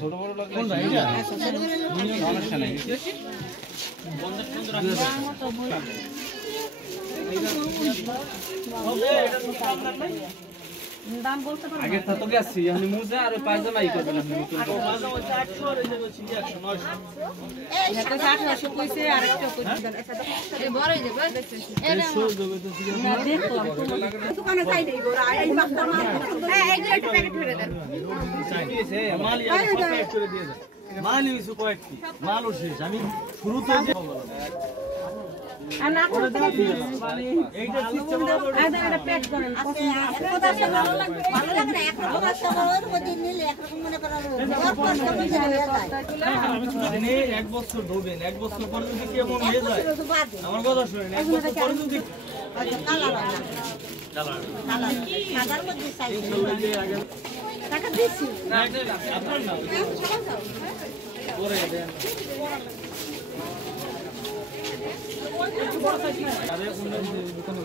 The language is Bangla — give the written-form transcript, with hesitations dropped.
ছোট বড় লাগলে কোনটা এটা সমস্যা নাই দাম বলতে পারবেন আগে তো গেছি আমি মুজে আর পায়জামা ই করবেন আপনি নতুন পায়জামা 800 আর এই যে 100 900 এটা 800 কইছে আর একটা কইছে এই বড় হই যাবে না দেখলাম দোকানে যাই দেই গোরা এই বাক্তা মাল হ্যাঁ এই একটা প্যাকেট করে দেন মাল ইয়া সব প্যাকেট করে দিয়ে দেন মাল ইউসু কয়েকটি মালও শেষ আমি শুরুতে যে আর না করে দেন এইটা সিস্টেম এটা প্যাক করেন ভালো লাগে না একটা বছর মধ্যে নিলে একরকম মনে করার আপনি এক বছর ধরবেন এক বছর পর যদি কেমন হয়ে যায় আমার কথা শুনেন এক বছর পর যদি কালার সাদার মধ্যে সাইজ টাকা দিছি না এটা আপনার না পরে দেন আরে অন্য দোকানে